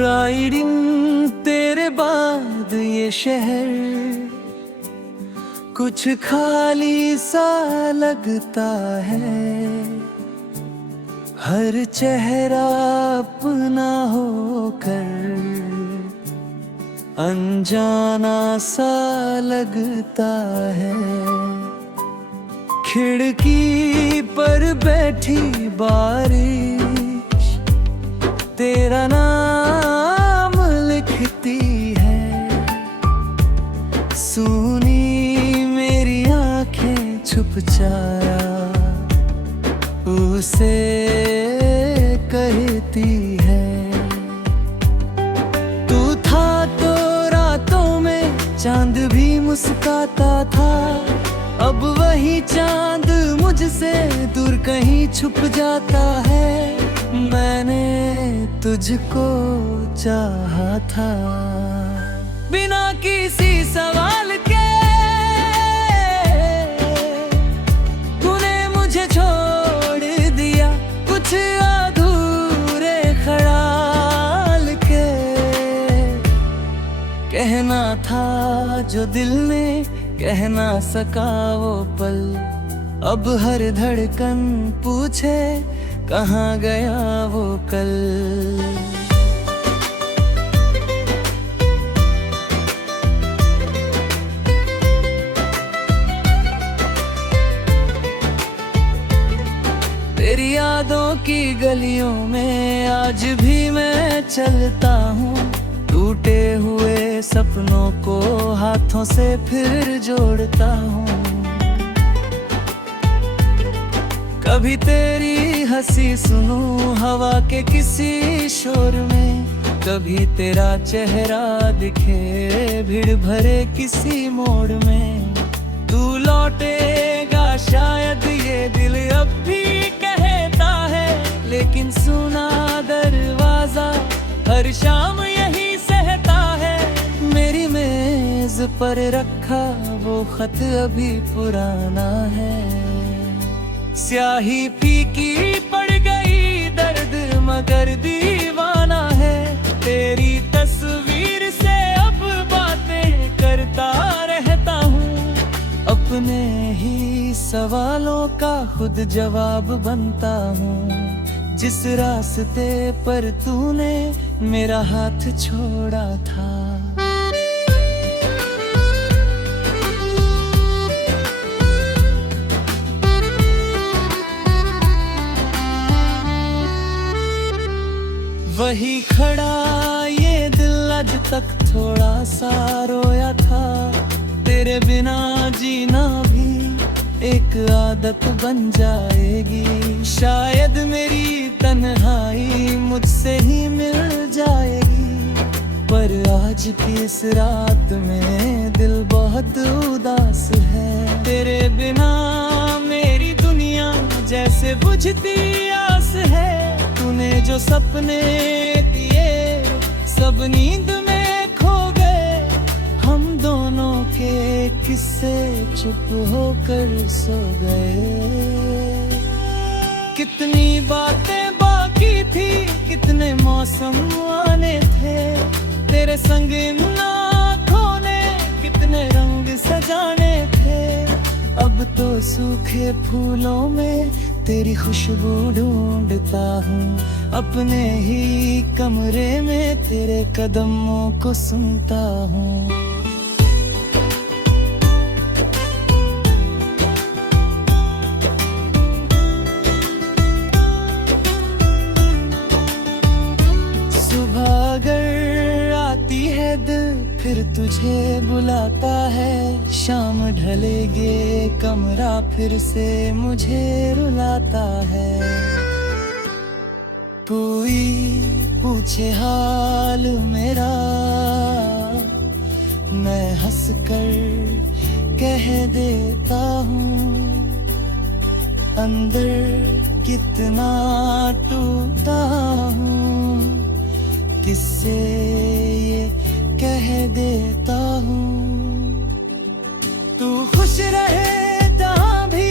Riding तेरे बाद ये शहर कुछ खाली सा लगता है। हर चेहरा अपना होकर अनजाना सा लगता है। खिड़की पर बैठी बारिश तेरा नाम लिखती है। सुनी मेरी आंखें छुप जाया उसे कहती है। तू था तो रातों में चांद भी मुस्काता था। अब वही चांद मुझसे दूर कहीं छुप जाता है। मैंने तुझको चाहा था बिना किसी सवाल के। तूने मुझे छोड़ दिया कुछ अधूरे ख्याल के। कहना था जो दिल ने कह ना सका वो पल। अब हर धड़कन पूछे कहाँ गया वो कल। तेरी यादों की गलियों में आज भी मैं चलता हूँ। टूटे हुए सपनों को हाथों से फिर जोड़ता हूँ। कभी तेरी हंसी सुनूं हवा के किसी शोर में। कभी तेरा चेहरा दिखे भीड़ भरे किसी मोड़ में। तू लौटेगा शायद ये दिल अब भी कहता है। लेकिन सुना दरवाजा हर शाम यही सहता है। मेरी मेज पर रखा वो खत अभी पुराना है। स्याही फीकी पड़ गई दर्द मगर दीवाना है। तेरी तस्वीर से अब बातें करता रहता हूँ। अपने ही सवालों का खुद जवाब बनता हूँ। जिस रास्ते पर तूने मेरा हाथ छोड़ा था। वही खड़ा ये दिल आज तक थोड़ा सा रोया था। तेरे बिना जीना भी एक आदत बन जाएगी। शायद मेरी तन्हाई मुझसे ही मिल जाएगी। पर आज की इस रात में दिल बहुत उदास है। तेरे बिना मेरी दुनिया जैसे बुझती आस है। तूने जो सपने दिए सब नींद में खो गए। हम दोनों के किस्से चुप होकर सो गए। कितनी बातें बाकी थी कितने मौसम आने थे। तेरे संग इन आँखों ने कितने रंग सजाने थे। अब तो सूखे फूलों में तेरी खुशबू ढूंढता हूँ। अपने ही कमरे में तेरे कदमों को सुनता हूँ। सुबह अगर आती है दिल फिर तुझे बुलाता है। शाम ढलेगे कमरा फिर से मुझे रुलाता है। कोई पूछे हाल मेरा मैं हंस कर कह देता हूँ। अंदर कितना टूटा हूँ किससे ये कह देता हूँ। तू खुश रहे जहाँ भी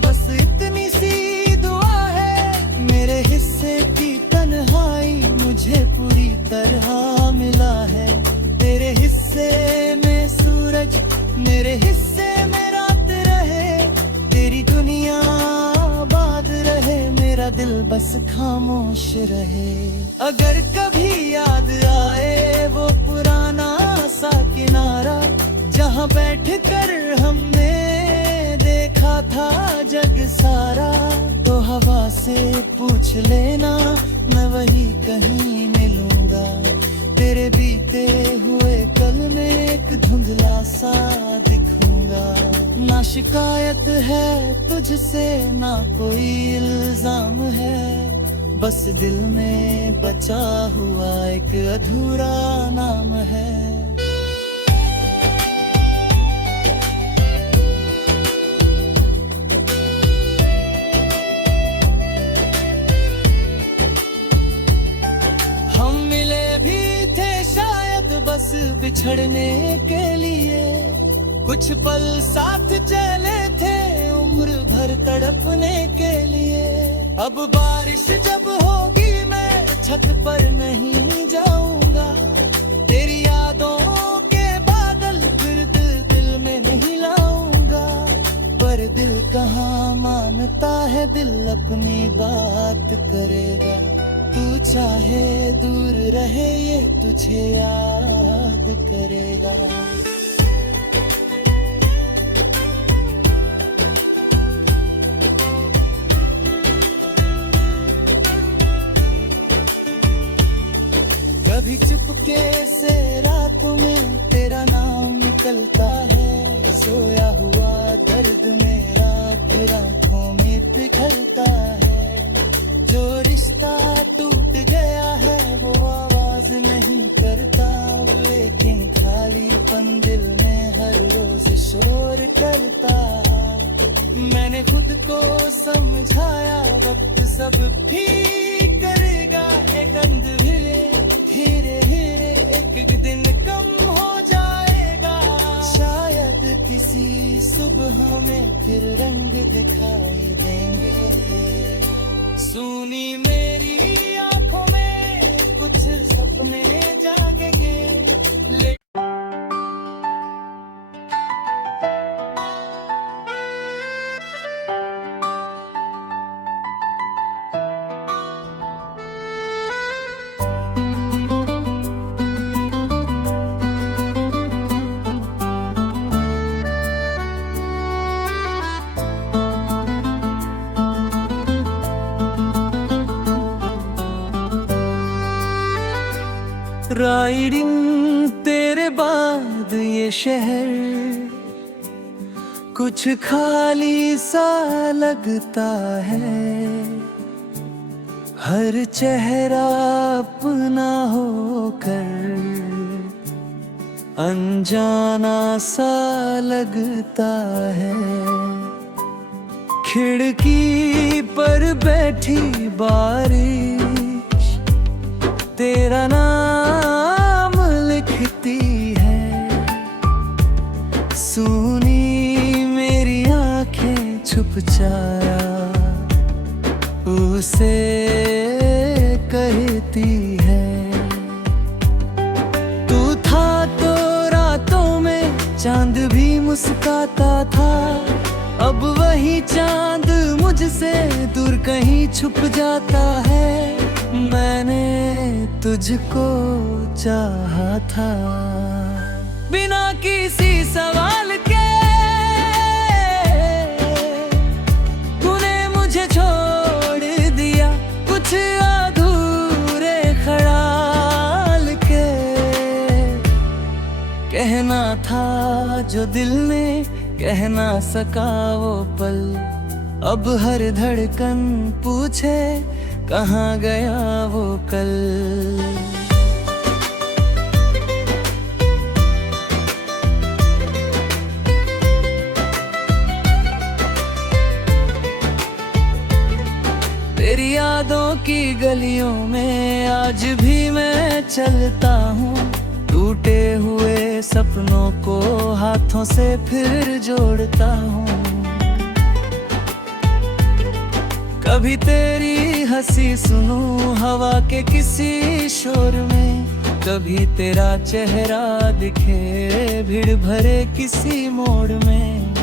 बस इतनी सी दुआ है। मेरे हिस्से की तन्हाई मुझे पूरी तरह खामोश रहे। अगर कभी याद आए वो पुराना सा किनारा, जहाँ बैठ कर हमने देखा था जग सारा, तो हवा से पूछ लेना मैं वही कहीं मिलूंगा। तेरे बीते हुए कल में एक धुंधला सा दिखूंगा। ना शिकायत है तुझसे ना कोई इल्जाम है, बस दिल में बचा हुआ एक अधूरा नाम है। बस बिछड़ने के लिए कुछ पल साथ चले थे, उम्र भर तड़पने के लिए। अब बारिश जब होगी मैं छत पर नहीं जाऊंगा, तेरी यादों के बादल फिर दिल में नहीं लाऊंगा। पर दिल कहाँ मानता है, दिल अपनी बात करेगा। तू चाहे दूर रहे ये तुझे याद करेगा। कभी चुपके से रात में तेरा नाम निकलता है, सोया हुआ दर्द मेरा फिर आँखों में पिघलता है। जो रिश्ता टूट गया है वो आवाज नहीं करता, लेकिन खालीपन दिल में हर रोज शोर करता। मैंने खुद को समझाया वक्त सब ठीक करेगा, एक धीरे धीरे एक दिन कम हो जाएगा। शायद किसी सुबह में फिर रंग दिखाई देंगे। सुनी मेरी आंखों में कुछ सपने जागेंगे। राइडिंग तेरे बाद ये शहर कुछ खाली सा लगता है। हर चेहरा अपना होकर अनजाना सा लगता है। खिड़की पर बैठी बारिश तेरा नाम लिखती है। सुनी मेरी आंखें छुप जाया उसे कहती है। तू था तो रातों में चांद भी मुस्काता था, अब वही चांद मुझसे दूर कहीं छुप जाता है। मैंने तुझको चाहा था बिना किसी सवाल के, तूने मुझे छोड़ दिया कुछ अधूरे ख्याल के। कहना था जो दिल ने कह ना सका वो पल, अब हर धड़कन पूछे कहाँ गया वो कल। तेरी यादों की गलियों में आज भी मैं चलता हूँ, टूटे हुए सपनों को हाथों से फिर जोड़ता हूँ। कभी तेरी हंसी सुनूं हवा के किसी शोर में, कभी तेरा चेहरा दिखे भीड़ भरे किसी मोड़ में।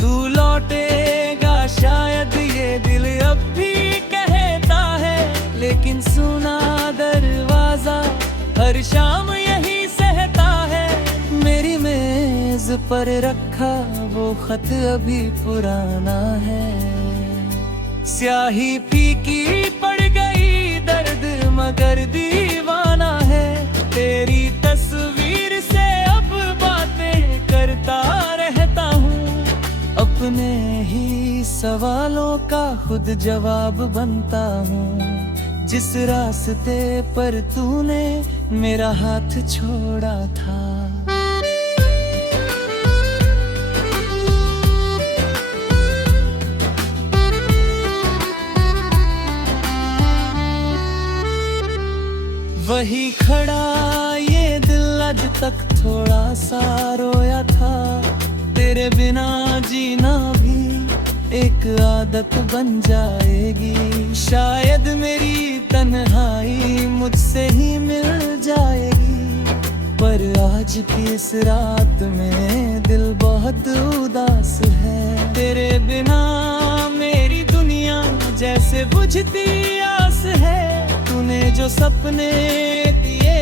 तू लौटेगा शायद ये दिल अब भी कहता है, लेकिन सुना दरवाजा हर शाम यही सहता है। मेरी मेज पर रखा वो खत अभी पुराना है। स्याही फीकी पड़ गई दर्द मगर दीवाना है। तेरी तस्वीर से अब बातें करता रहता हूँ। अपने ही सवालों का खुद जवाब बनता हूँ। जिस रास्ते पर तूने मेरा हाथ छोड़ा था। वही खड़ा ये दिल आज तक थोड़ा सा रोया था। तेरे बिना जीना भी एक आदत बन जाएगी। शायद मेरी तन्हाई मुझसे ही मिल जाएगी। पर आज की इस रात में दिल बहुत उदास है। तेरे बिना मेरी दुनिया जैसे बुझती आस है। तूने जो सपने दिए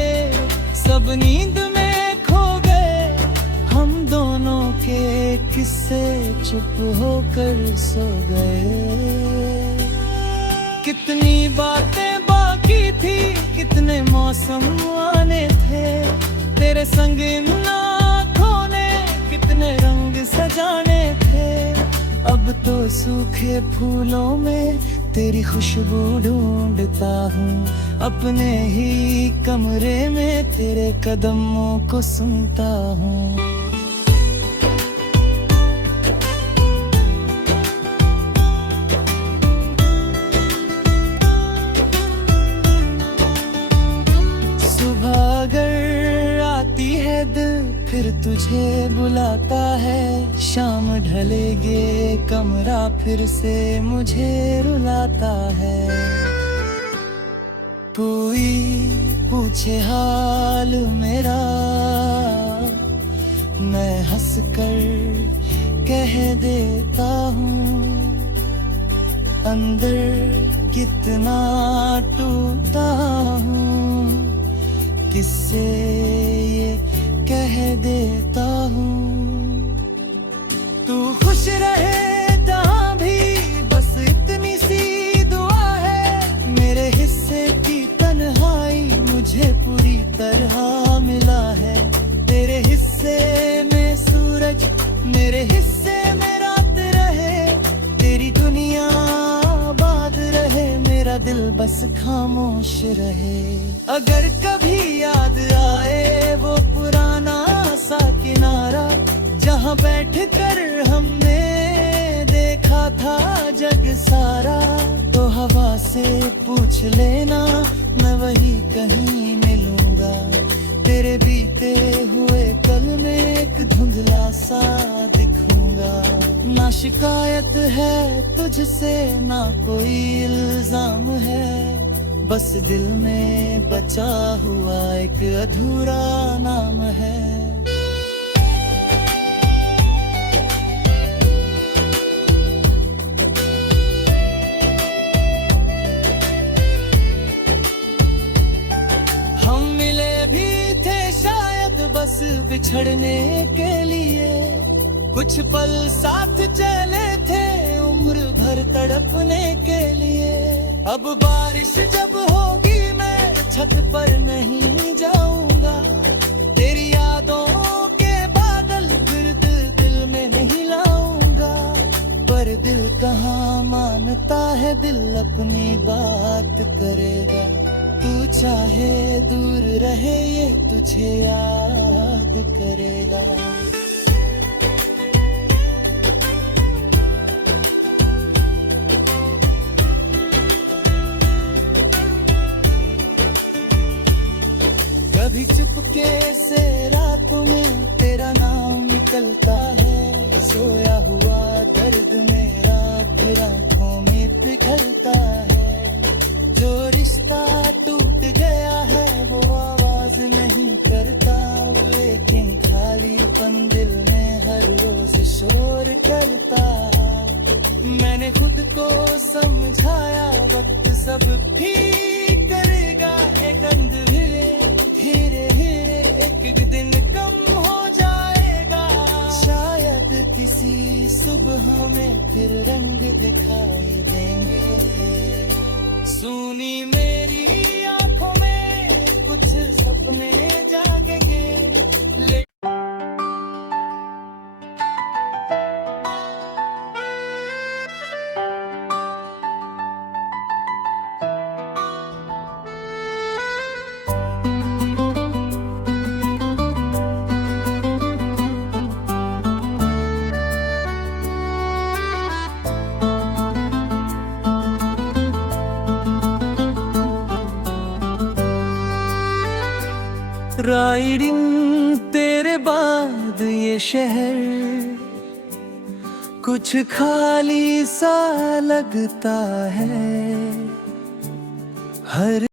सब नींद में खो गए। हम दोनों के किस्से चुप होकर सो गए। कितनी बातें बाकी थी, कितने मौसम आने थे। तेरे संग इन आँखों ने कितने रंग सजाने थे। अब तो सूखे फूलों में तेरी खुशबू ढूंढता हूँ। अपने ही कमरे में तेरे कदमों को सुनता हूँ। सुबह अगर आती है दिल फिर तुझे बुलाता है। शाम ढलेगे कमरा फिर से मुझे रुलाता है। कोई पूछे हाल मेरा मैं हंस कर कह देता हूँ। अंदर कितना टूटा हूँ किससे ये कह देता हूँ। तू खुश रहे जहाँ भी बस इतनी सी दुआ है। मेरे हिस्से की तन्हाई मुझे पूरी तरह मिला है। तेरे हिस्से में सूरज मेरे हिस्से में रात रहे। तेरी दुनिया आबाद रहे, मेरा दिल बस खामोश रहे। अगर कभी याद आए वो पुराना सा किनारा जहाँ बैठ कर हमने देखा था जग सारा। तो हवा से पूछ लेना मैं वही कहीं मिलूंगा। तेरे बीते हुए कल में एक धुंधला सा दिखूंगा। ना शिकायत है तुझसे ना कोई इल्जाम है। बस दिल में बचा हुआ एक अधूरा नाम है। हम मिले भी थे शायद बस बिछड़ने के लिए। कुछ पल साथ चले थे उम्र भर तड़पने के लिए। अब बारिश जब होगी मैं छत पर नहीं जाऊंगा। तेरी यादों के बादल गिर्द दिल में नहीं लाऊंगा। पर दिल कहाँ मानता है, दिल अपनी बात करेगा। तू चाहे दूर रहे ये तुझे याद करेगा। कभी चुपके से रात में तेरा नाम निकलता है। सोया हुआ दर्द मेरा फिर आँखों में पिघलता है। जो रिश्ता टूट गया है वो आवाज नहीं करता। लेकिन खालीपन दिल में हर रोज शोर करता। मैंने खुद को समझाया वक्त सब ठीक करेगा एक अंधेरे, धीरे धीरे एक एक दिन कम हो जाएगा। शायद किसी सुबह में फिर रंग दिखाई देंगे। सुनी मेरी आंखों में कुछ सपने जागेंगे। राइडिंग तेरे बाद ये शहर कुछ खाली सा लगता है। हर